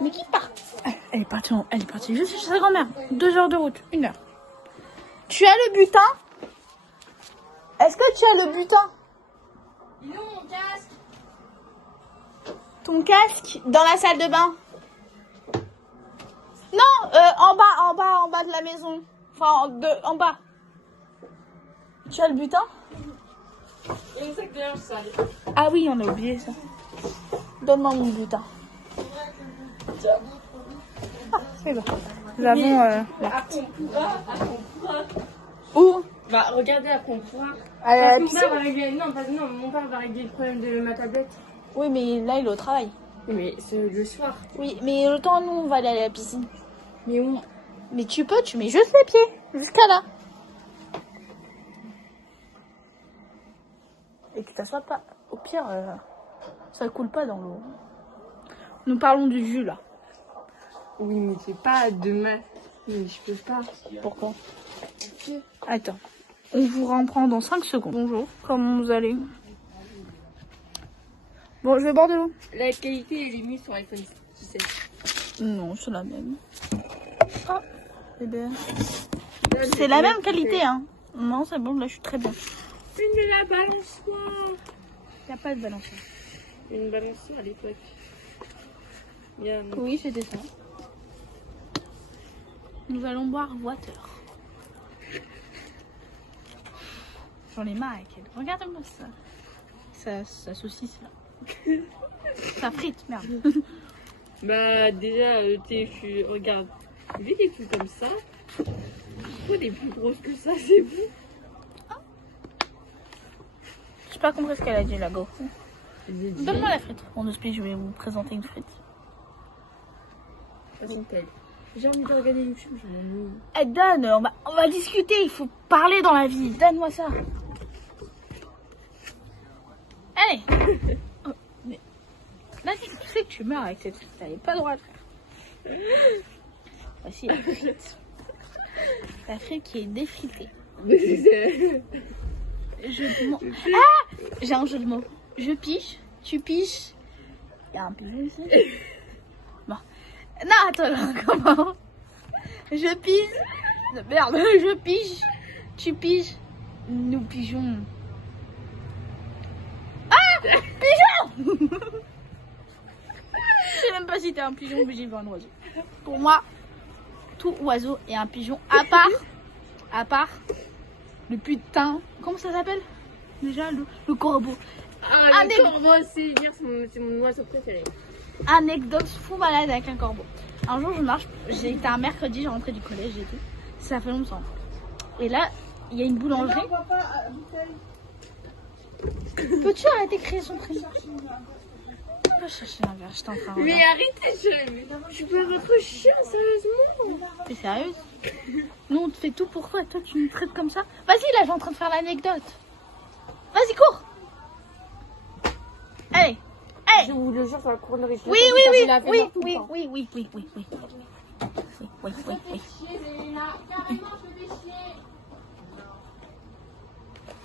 Mais qui part? Elle est partie juste chez sa grand-mère. 2 heures de route, 1 heure. Tu as le butin? Est-ce que tu as le butin? Il est où mon casque? Ton casque dans la salle de bain? Non, en bas de la maison. Enfin, en bas. Tu as le butin? Il y a une sac de linge sale. Ah oui, on a oublié ça. Donne-moi mon butin. Ah, c'est bon. Nous avons la... À qu'on pourra. Où? Bah, regardez après on pourra. À la Parce que mon piscine. père va régler... Non, mon père va régler le problème de ma tablette. Oui, mais là, il est au travail. Oui, mais c'est le soir. Oui, mais le temps, nous, on va aller à la piscine. Mais on... Mais tu peux, tu mets juste les pieds. Jusqu'à là. Et que t'assoies pas. Au pire, ça coule pas dans l'eau. Nous parlons du jus, là. Oui, mais c'est pas demain. Mais je peux pas. Pourquoi? Attends. On vous reprend dans 5 secondes. Bonjour, comment vous allez? Bon, je vais boire de l'eau. La qualité, elle est mise sur iPhone 17. Non, c'est la même. Oh, bébé. C'est la même qualité, hein. Non, c'est bon, là, je suis très bien. Une de la balançoire. Y a pas de balançoire. Une balançoire à l'époque. Il y a... Oui, c'était ça. Nous allons boire water. J'en ai marre avec elle. Regarde-moi ça. Ça saucisse là. Ça frite, merde. Bah, déjà, regarde. Vu des coups comme ça. Pourquoi des plus grosses que ça, c'est vous? J'ai pas compris ce qu'elle a dit là, go. Donne-moi la frite. Bon, de ce je vais vous présenter une frite. J'ai envie de regarder YouTube, je m'ennuie. Eh, donne, on va discuter, il faut parler dans la vie. Donne-moi ça. Allez. Oh, mais... Là, tu sais que tu meurs avec cette frite, t'avais pas le droit de faire. Voici la frite. La frite qui est défritée. Je... Ah, j'ai un jeu de mots. Je piche, tu piches. Il y a un pigeon ici. Bon. Non, attends, comment? Je pige. Merde, je pige. Tu piges. Nous pigeons. Ah, pigeon. Je sais même pas si t'es un pigeon ou j'ai vu un oiseau. Pour moi, tout oiseau est un pigeon. À part le putain. Comment ça s'appelle? Déjà, le corbeau. Ah, le corbeau, c'est mon oiseau préféré. Anecdote fou malade avec un corbeau. Un jour, j'étais un mercredi, j'ai rentré du collège et tout. Ça fait longtemps. Et là, il y a une boulangerie. Peux-tu arrêter de crier son prénom? Je vais chercher un verre, je t'en train de Mais arrêtez, je peux votre chien, sérieusement. T'es sérieuse? Nous, on te fait tout pour toi. Toi, tu nous traites comme ça? Vas-y, là, je suis en train de faire l'anecdote. Vas-y, cours. Allez. Allez. Je vous le jure, sur la couronnerie. Oui.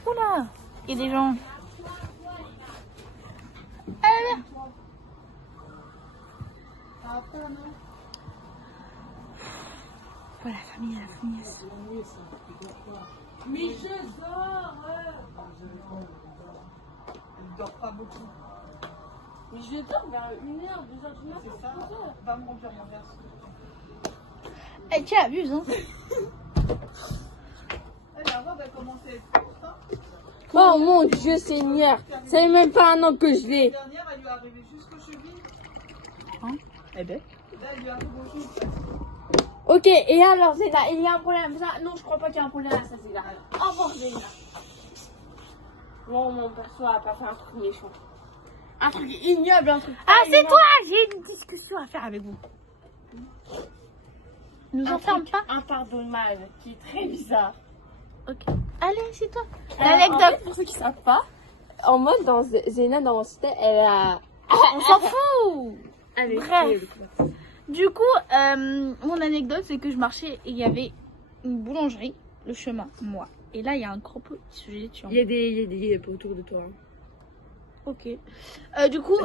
Oula, il y a des gens. Allez, viens. Voilà, la famille. Mais je dors. Il dort pas beaucoup. Mais je dors vers 1h, 2h du matin. C'est ça. Va me remplir mon verre. Eh, tu abuses, hein. La robe a commencé à être courte. Hein. Oh mon Dieu Seigneur, ça fait même pas un an que je l'ai. La dernière, elle lui est arrivée jusqu'aux chevilles. Hein? Eh ben. Là, elle lui arrive aux genoux. Ok, et alors Zéna, il y a un problème. Ça, non, je crois pas qu'il y a un problème à ça, Zéna. Au revoir, Zéna. Non, mon perso a pas fait un truc méchant. Un truc ignoble, un truc. Ah, c'est toi. J'ai une discussion à faire avec vous. Nous enferme pas. Impardonnable, qui est très bizarre. Ok. Allez, c'est toi. En L'anecdote. fait, pour ceux qui savent pas, en mode dans Zéna dans Cité, elle a. On s'en fout. Avec Bref. Du coup, mon anecdote, c'est que je marchais et il y avait une boulangerie, le chemin, moi. Et là, il y a un corbeau qui se jette sur moi. Il y a des autour de toi. Hein. Ok. Du coup,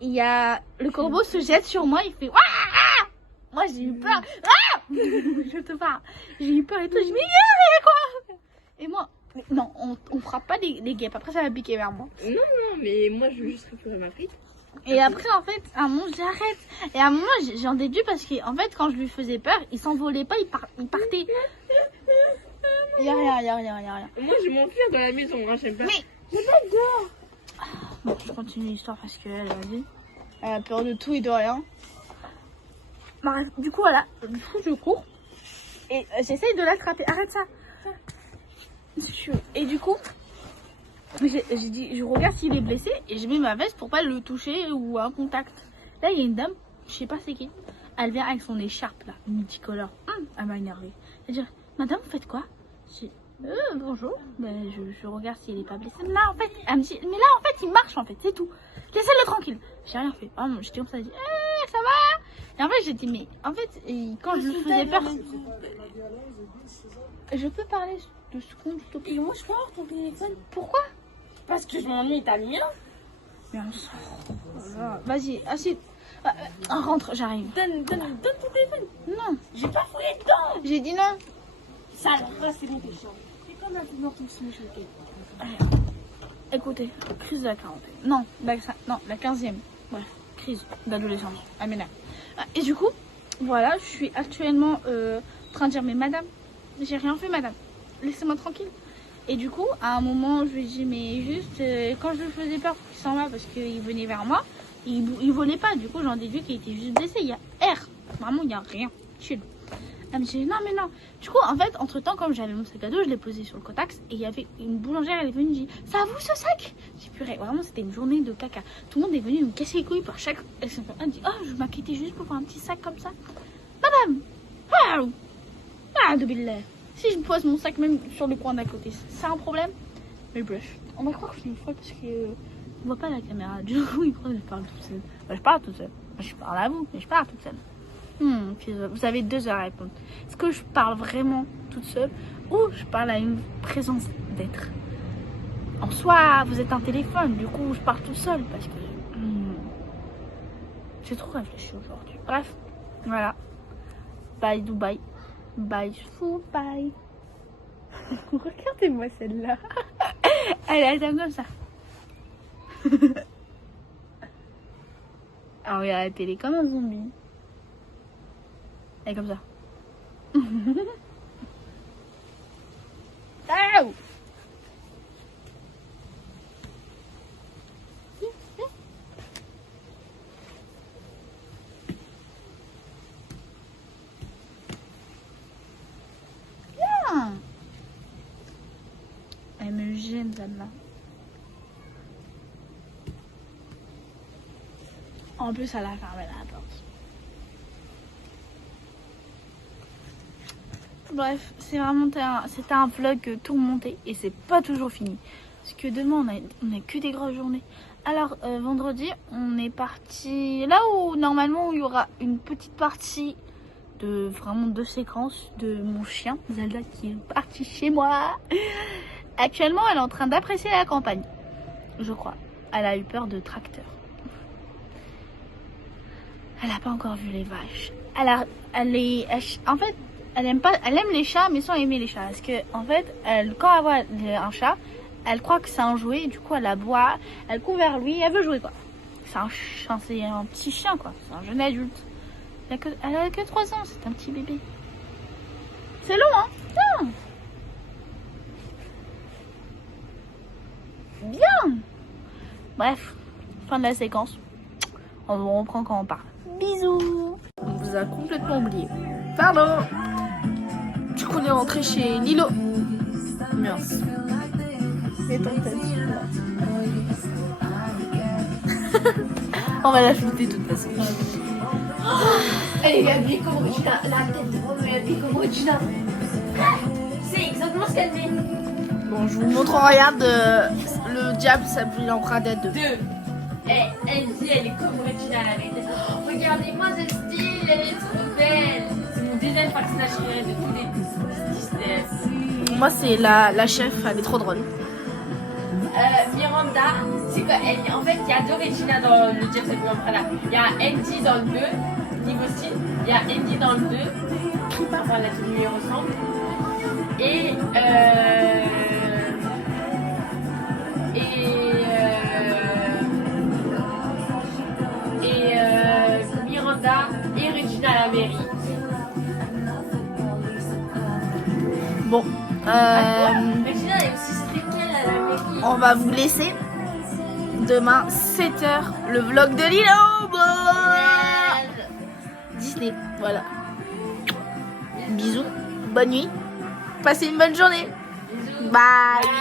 il y a le corbeau se jette sur moi, il fait Ouah! Moi j'ai eu peur. Ah! Je te parle. J'ai eu peur et tout. Je me dis quoi? Et moi, non, on frappe pas les guêpes. Après ça va piquer vers moi. Non, mais moi je veux juste récupérer ma frite. Et après en fait, à un moment j'arrête. Et à un moment j'en déduis parce qu'en fait quand je lui faisais peur, il s'envolait pas, il partait. Il y a rien. Moi je m'enfuis dans la maison, hein, j'aime pas. Mais bon, je continue l'histoire parce qu'elle a peur de tout et de rien. Bref, du coup, voilà. Du coup, je cours. Et j'essaye de l'attraper. Arrête ça. Et du coup, j'ai dit, je regarde s'il est blessé et je mets ma veste pour pas le toucher ou un contact. Là, il y a une dame, je sais pas c'est qui. Elle vient avec son écharpe là, multicolore. Elle m'a énervée. Elle dit, madame, vous faites quoi? Je dis, bonjour. Ben, je regarde s'il est pas blessé. Là, en fait, elle me dit, mais là, en fait, il marche en fait, c'est tout. Laissez-le tranquille. J'ai rien fait. Vraiment, j'étais comme ça, j'ai dit, ça va? Et en fait, j'ai dit, mais en fait, quand je lui faisais peur, je peux parler de secondes, s'il te plaît? Et moi, je peux avoir ton téléphone. Pourquoi? Parce que je m'ennuie, t'as le mien. Mais on s'en fout. Vas-y, assieds. Rentre, j'arrive. Donne ton téléphone. Non, J'ai pas fouillé dedans. j'ai dit non. Ça, là, c'est bon, t'es chiant. C'est comme maintenant ton signe choqué. Écoutez, crise de la quarantaine. Non, la 15e. Bref, crise d'adolescence. Elle m'énerve. Et du coup, voilà, je suis actuellement en train de dire, mais madame, j'ai rien fait, madame. Laissez-moi tranquille. Et du coup, à un moment, je lui ai dit, mais juste, quand je lui faisais peur qu'il s'en va parce qu'il venait vers moi, il volait pas. Du coup, j'en déduis qu'il était juste blessé. Il y a R. Vraiment, il y a rien. Chill. Elle me dit, non, mais non. Du coup, en fait, entre temps, comme j'avais mon sac à dos, je l'ai posé sur le cotax et il y avait une boulangère, elle est venue, me dit, ça à vous ce sac? J'ai dit, purée, vraiment, c'était une journée de caca. Tout le monde est venu me casser les couilles par chaque. Elle me dit, oh, je m'inquiétais juste pour faire un petit sac comme ça. Madame, waouh, ah, de billet. Si je pose mon sac même sur le coin d'à côté, c'est un problème? Mais bref, on va croire que je suis une folle parce que on voit pas la caméra. Du coup, il croit que je parle toute seule. Bah, je parle toute seule. Je parle à vous, mais je parle toute seule. Vous avez 2 heures à répondre. Est-ce que je parle vraiment toute seule ou je parle à une présence d'être? En soi, vous êtes un téléphone, du coup, je parle tout seul parce que j'ai trop réfléchi aujourd'hui. Bref, voilà. Bye Dubaï. Bye fou, bye. Regardez-moi celle-là. Elle est comme ça. Alors regarde la télé comme un zombie. Elle est comme ça. Ciao. Bien. Elle me gêne celle-là. En plus, elle a fermé la porte. Bref, c'était un vlog tourmenté et c'est pas toujours fini. Parce que demain, on a que des grosses journées. Alors, vendredi, on est parti là où normalement il y aura une petite partie de vraiment 2 séquences de mon chien, Zelda, qui est partie chez moi. Actuellement, elle est en train d'apprécier la campagne, je crois. Elle a eu peur de tracteurs. Elle n'a pas encore vu les vaches. En fait, elle aime les chats, mais sans aimer les chats. Parce que, en fait, quand elle voit un chat, elle croit que c'est un jouet. Du coup, elle aboie, elle court vers lui, elle veut jouer, quoi. C'est un petit chien, quoi. C'est un jeune adulte. Elle a que 3 ans, c'est un petit bébé. C'est long, hein? Bien. Bref, fin de la séquence. On reprend quand on part. Bisous. On vous a complètement oublié. Pardon. Du coup, on est rentré chez Lilo. Merci. Et ton tête. On va la shooter de toute façon. Elle est habillée comme Regina. La tête de Romain est habillée comme Regina. C'est exactement ce qu'elle met. Bon, je vous montre, regarde, le diable s'appuie en train d'être 2. Elle dit, elle est comme Regina, la vérité. Oh, regardez-moi ce style, elle est trop belle. C'est mon deuxième personnage préféré de tous les Disney. Moi, c'est la chef, elle est trop drôle. Miranda, c'est quoi elle? En fait, il y a 2 Regina dans le James and Umbrella. Il y a Andy dans le 2, niveau style. Il y a Andy dans le 2. Enfin, la tenue ressemble. Et Miranda et Regina la mairie. Bon, Regina est aussi strictée à la mairie. on va vous laisser. Demain, 7h, le vlog de Lilo. Disney, voilà. Bisous, bonne nuit, passez une bonne journée. Bisous. Bye.